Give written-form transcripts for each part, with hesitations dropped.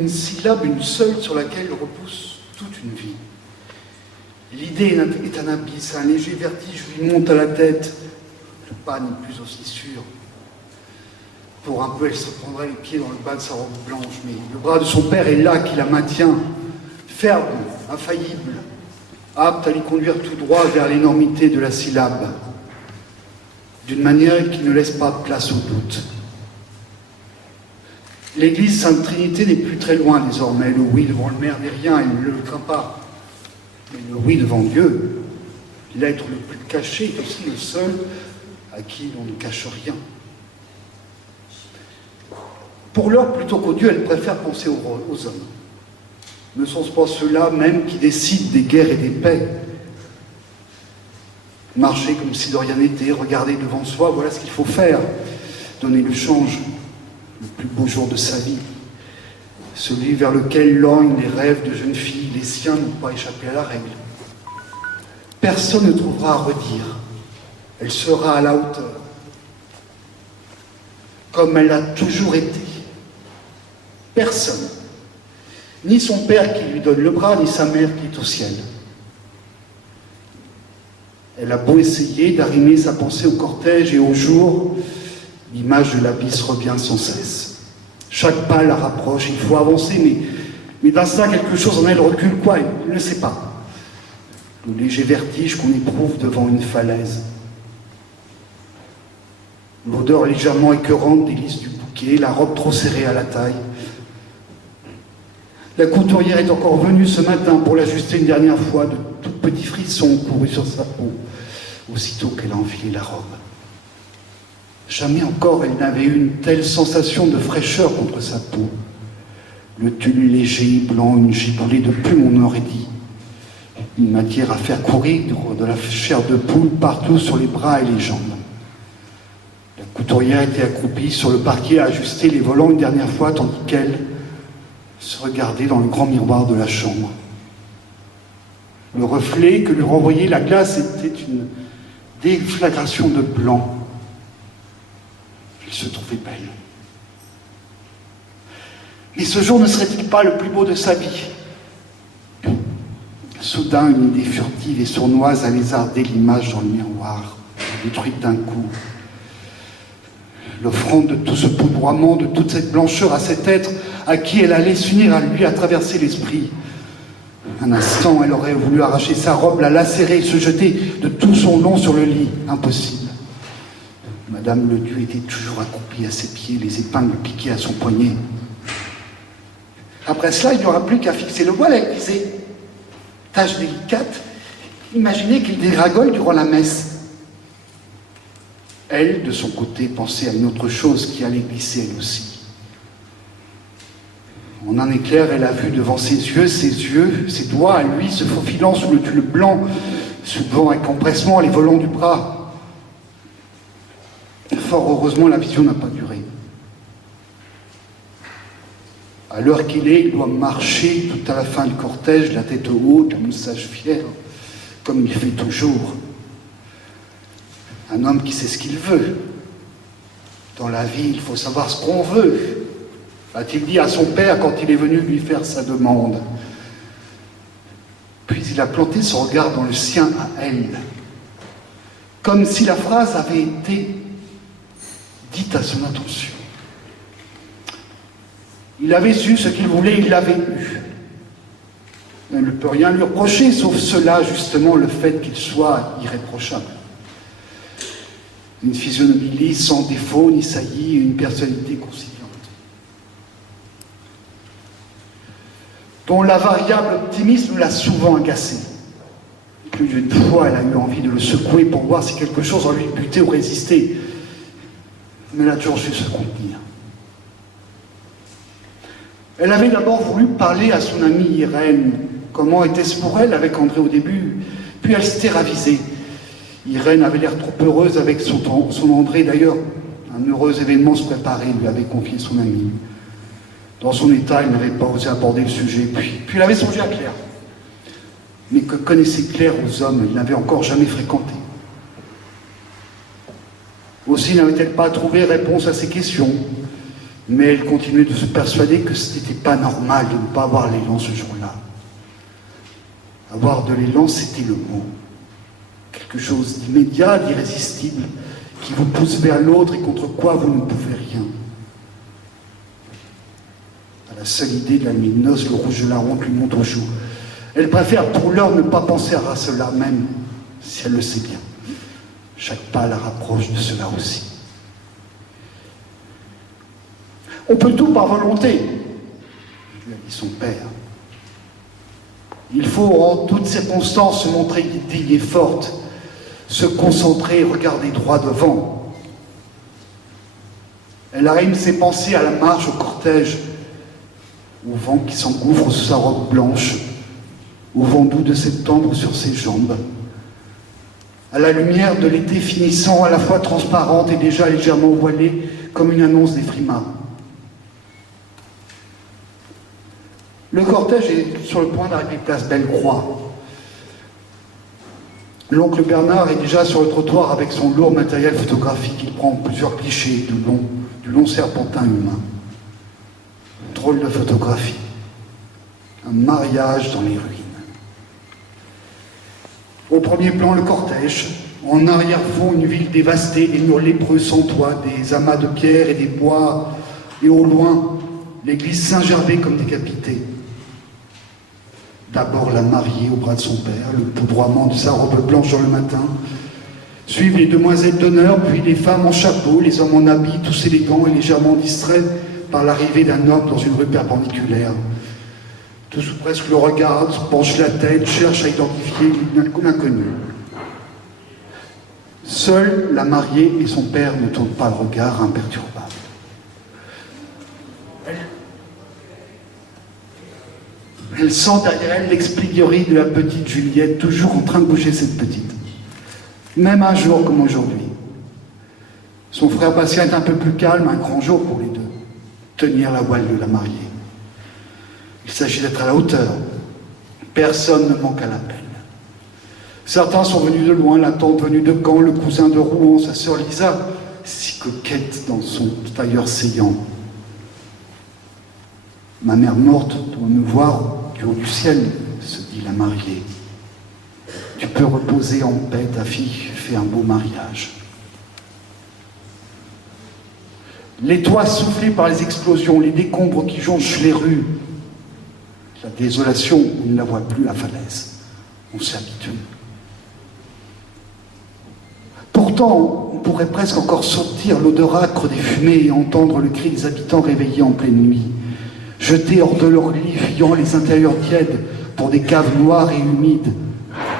une syllabe, une seule, sur laquelle repousse toute une vie. L'idée est un abysse, un léger vertige lui monte à la tête. Le pas n'est plus aussi sûr. Pour un peu, elle se prendrait les pieds dans le bas de sa robe blanche, mais le bras de son père est là qui la maintient, ferme, infaillible, apte à lui conduire tout droit vers l'énormité de la syllabe, d'une manière qui ne laisse pas place au doute. L'église Sainte-Trinité n'est plus très loin désormais. Le oui devant le maire n'est rien, il ne le craint pas. Mais le oui devant Dieu, l'être le plus caché, est aussi le seul à qui l'on ne cache rien. Pour l'heure, plutôt qu'aux dieux, elle préfère penser aux hommes. Ne sont-ce pas ceux-là même qui décident des guerres et des paix? Marcher comme si de rien n'était, regarder devant soi, voilà ce qu'il faut faire. Donner le change, le plus beau jour de sa vie. Celui vers lequel lorgnent les rêves de jeunes filles, les siens n'ont pas échappé à la règle. Personne ne trouvera à redire. Elle sera à la hauteur. Comme elle l'a toujours été. Personne. Ni son père qui lui donne le bras, ni sa mère qui est au ciel. Elle a beau essayer d'arrimer sa pensée au cortège et au jour, l'image de l'abysse revient sans cesse. Chaque pas la rapproche, il faut avancer, mais d'instinct, quelque chose en elle recule. Quoi? Elle ne sait pas. Le léger vertige qu'on éprouve devant une falaise. L'odeur légèrement écœurante des lys du bouquet, la robe trop serrée à la taille. La couturière est encore venue ce matin pour l'ajuster une dernière fois. De tout petits frissons ont couru sur sa peau, aussitôt qu'elle a enfilé la robe. Jamais encore elle n'avait eu une telle sensation de fraîcheur contre sa peau. Le tulle léger, blanc, une giboulée de plume, on aurait dit. Une matière à faire courir de la chair de poule partout sur les bras et les jambes. La couturière était accroupie sur le parquet à ajuster les volants une dernière fois, tandis qu'elle se regardait dans le grand miroir de la chambre. Le reflet que lui renvoyait la glace était une déflagration de blanc. Elle se trouvait belle. Mais ce jour ne serait-il pas le plus beau de sa vie? Soudain, une idée furtive et sournoise a lézardé l'image dans le miroir, détruite d'un coup. L'offrande de tout ce poudroiement, de toute cette blancheur à cet être à qui elle allait s'unir à lui, a traversé l'esprit. Un instant, elle aurait voulu arracher sa robe, la lacérer, se jeter de tout son long sur le lit. Impossible. Madame Ledieu était toujours accroupie à ses pieds, les épingles piquées à son poignet. Après cela, il n'y aura plus qu'à fixer le voile, elle disait. Tâche délicate, imaginez qu'il dégringole durant la messe. Elle, de son côté, pensait à une autre chose qui allait glisser elle aussi. En un éclair, elle a vu devant ses yeux, ses doigts à lui se faufilant sous le tulle blanc, soulevant avec empressement les volants du bras. Fort heureusement, la vision n'a pas duré. À l'heure qu'il est, il doit marcher tout à la fin du cortège, la tête haute, la moustache fière, comme il fait toujours. Un homme qui sait ce qu'il veut. Dans la vie, il faut savoir ce qu'on veut, a-t-il dit à son père quand il est venu lui faire sa demande. Puis il a planté son regard dans le sien à elle, comme si la phrase avait été dite à son attention. Il avait su ce qu'il voulait, il l'avait eu. On ne peut rien lui reprocher, sauf cela, justement, le fait qu'il soit irréprochable. Une physionomie lisse, sans défaut ni saillie, une personnalité conciliante. Dont l'invariable optimisme l'a souvent agacé. Plus d'une fois, elle a eu envie de le secouer pour voir si quelque chose en lui butait ou résistait. Mais elle a toujours su se contenir. Elle avait d'abord voulu parler à son amie Irène. Comment était-ce pour elle avec André au début? Puis elle s'était ravisée. Irène avait l'air trop heureuse avec son André. D'ailleurs, un heureux événement se préparait, lui avait confié son amie. Dans son état, il n'avait pas osé aborder le sujet. Puis il avait songé à Claire. Mais que connaissait Claire aux hommes? Il n'avait encore jamais fréquenté. Aussi n'avait-elle pas trouvé réponse à ses questions. Mais elle continuait de se persuader que ce n'était pas normal de ne pas avoir l'élan ce jour-là. Avoir de l'élan, c'était le mot. Quelque chose d'immédiat, d'irrésistible, qui vous pousse vers l'autre et contre quoi vous ne pouvez rien. À la seule idée de la nuit de noces, le rouge de la honte lui monte aux joues. Elle préfère pour l'heure ne pas penser à cela, même si elle le sait bien. Chaque pas la rapproche de cela aussi. On peut tout par volonté, lui a dit son père. Il faut en toutes circonstances se montrer digne et forte, se concentrer et regarder droit devant. Elle arrime ses pensées à la marche, au cortège, au vent qui s'engouffre sous sa robe blanche, au vent doux de septembre sur ses jambes, à la lumière de l'été finissant, à la fois transparente et déjà légèrement voilée, comme une annonce des frimas. Le cortège est sur le point d'arriver place Belle-Croix. L'oncle Bernard est déjà sur le trottoir avec son lourd matériel photographique. Il prend plusieurs clichés du long serpentin humain. Drôle de photographie. Un mariage dans les ruines. Au premier plan, le cortège. En arrière-fond, une ville dévastée, des murs lépreux sans toit, des amas de pierre et des bois. Et au loin, l'église Saint-Gervais comme décapitée. D'abord la mariée au bras de son père, le poudroiement de sa robe blanche dans le matin. Suivent les demoiselles d'honneur, puis les femmes en chapeau, les hommes en habits, tous élégants et légèrement distraits par l'arrivée d'un homme dans une rue perpendiculaire. Tous presque le regardent, penchent la tête, cherchent à identifier l'inconnu. Seule la mariée et son père ne tournent pas le regard, imperturbables. Elle sent derrière elle l'expliquerie de la petite Juliette, toujours en train de bouger cette petite. Même un jour comme aujourd'hui. Son frère Bastien est un peu plus calme, un grand jour pour les deux. Tenir la voile de la mariée. Il s'agit d'être à la hauteur. Personne ne manque à l'appel. Certains sont venus de loin, la tante venue de Caen, le cousin de Rouen, sa sœur Lisa, si coquette dans son tailleur saillant. Ma mère morte doit me voir du haut du ciel, se dit la mariée. Tu peux reposer en paix, ta fille fait un beau mariage. Les toits soufflés par les explosions, les décombres qui jonchent les rues. La désolation, on ne la voit plus à falaise. On s'y habitue. Pourtant, on pourrait presque encore sentir l'odeur âcre des fumées et entendre le cri des habitants réveillés en pleine nuit. Jetés hors de leur lit, fuyant les intérieurs tièdes pour des caves noires et humides.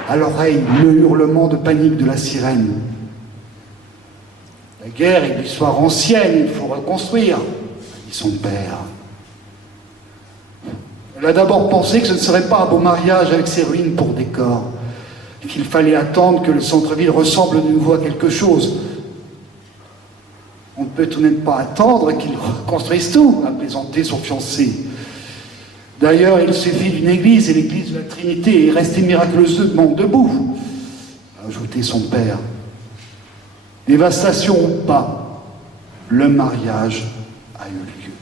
À l'oreille, le hurlement de panique de la sirène. La guerre est l'histoire ancienne, il faut reconstruire, dit son père. Elle a d'abord pensé que ce ne serait pas un beau mariage avec ses ruines pour décor, qu'il fallait attendre que le centre-ville ressemble de nouveau à quelque chose. On ne peut tout de même pas attendre qu'ils reconstruisent tout, a plaisanté son fiancé. D'ailleurs, il suffit d'une église, et l'église de la Trinité est restée miraculeusement debout, a ajouté son père. Dévastation ou pas, le mariage a eu lieu.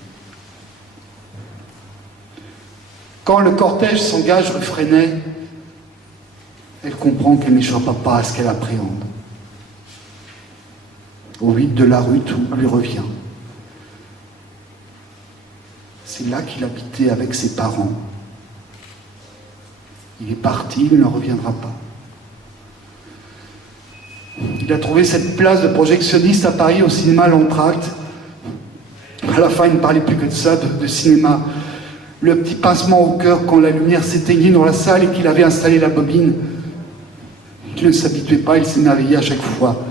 Quand le cortège s'engage rue Freinet, elle comprend qu'elle n'échappera pas à ce qu'elle appréhende. Au vide de la rue, tout lui revient. C'est là qu'il habitait avec ses parents. Il est parti, il ne reviendra pas. Il a trouvé cette place de projectionniste à Paris au cinéma L'Entracte. À la fin, il ne parlait plus que de ça, de cinéma. Le petit pincement au cœur quand la lumière s'éteignait dans la salle et qu'il avait installé la bobine. Il ne s'habituait pas, il s'émerveillait à chaque fois.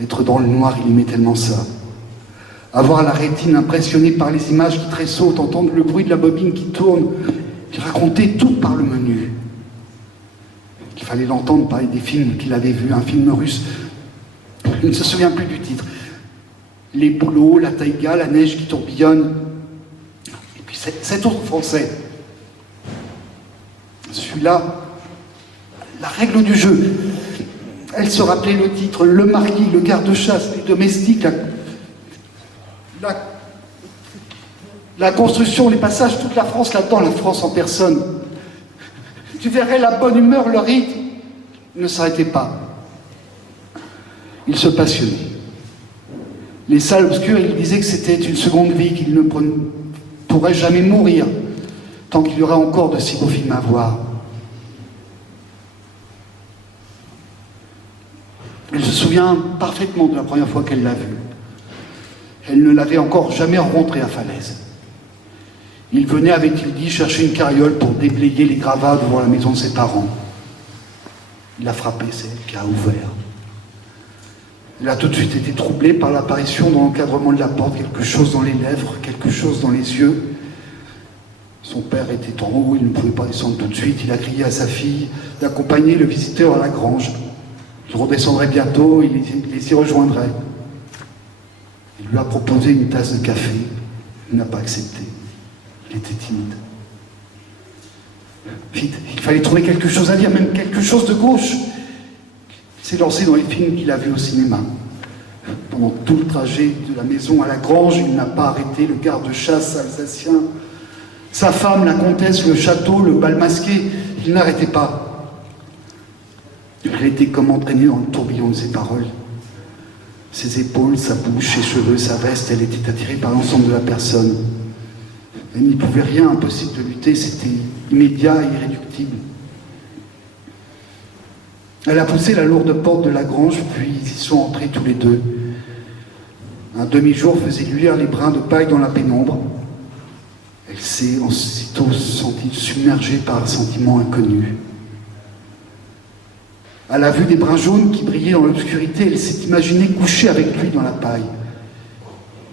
Être dans le noir, il aimait tellement ça. Avoir la rétine impressionnée par les images qui tressautent, entendre le bruit de la bobine qui tourne, qui racontait tout par le menu. Il fallait l'entendre parler des films qu'il avait vus, un film russe. Il ne se souvient plus du titre. Les bouleaux, la taïga, la neige qui tourbillonne. Et puis cet autre français. Celui-là, la règle du jeu. Elle se rappelait le titre, le marquis, le garde-chasse, les domestiques, La construction, les passages, toute la France là-dedans, la France en personne. Tu verrais la bonne humeur, le rythme. Il ne s'arrêtait pas. Il se passionnait. Les salles obscures, il disait que c'était une seconde vie, qu'il ne pourrait jamais mourir tant qu'il y aura encore de si beaux films à voir. Elle se souvient parfaitement de la première fois qu'elle l'a vu. Elle ne l'avait encore jamais rencontré à Falaise. Il venait, avait-il dit, chercher une carriole pour déblayer les gravats devant la maison de ses parents. Il a frappé, c'est elle qui a ouvert. Elle a tout de suite été troublée par l'apparition dans l'encadrement de la porte, quelque chose dans les lèvres, quelque chose dans les yeux. Son père était en haut, il ne pouvait pas descendre tout de suite. Il a crié à sa fille d'accompagner le visiteur à la grange. Il redescendrait bientôt, il les y rejoindrait. Il lui a proposé une tasse de café. Il n'a pas accepté. Il était timide. Vite, il fallait trouver quelque chose à dire, même quelque chose de gauche. Il s'est lancé dans les films qu'il a vus au cinéma. Pendant tout le trajet de la maison à la grange, il n'a pas arrêté le garde-chasse alsacien. Sa femme, la comtesse, le château, le bal masqué, il n'arrêtait pas. Elle était comme entraînée dans le tourbillon de ses paroles. Ses épaules, sa bouche, ses cheveux, sa veste, elle était attirée par l'ensemble de la personne. Elle n'y pouvait rien, impossible de lutter, c'était immédiat et irréductible. Elle a poussé la lourde porte de la grange, puis ils y sont entrés tous les deux. Un demi-jour faisait luire les brins de paille dans la pénombre. Elle s'est aussitôt sentie submergée par un sentiment inconnu. À la vue des brins jaunes qui brillaient dans l'obscurité, elle s'est imaginée couchée avec lui dans la paille.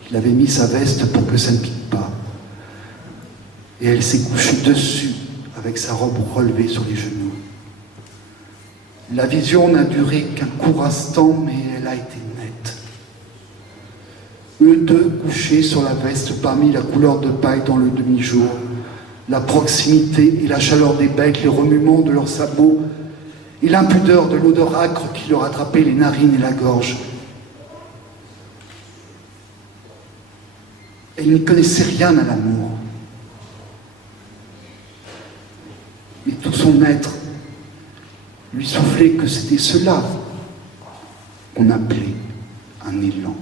Il avait mis sa veste pour que ça ne pique pas. Et elle s'est couchée dessus, avec sa robe relevée sur les genoux. La vision n'a duré qu'un court instant, mais elle a été nette. Eux deux couchés sur la veste parmi la couleur de paille dans le demi-jour, la proximité et la chaleur des becs, les remuements de leurs sabots, et l'impudeur de l'odeur âcre qui leur attrapait les narines et la gorge. Elle n'y connaissait rien à l'amour. Mais tout son être lui soufflait que c'était cela qu'on appelait un élan.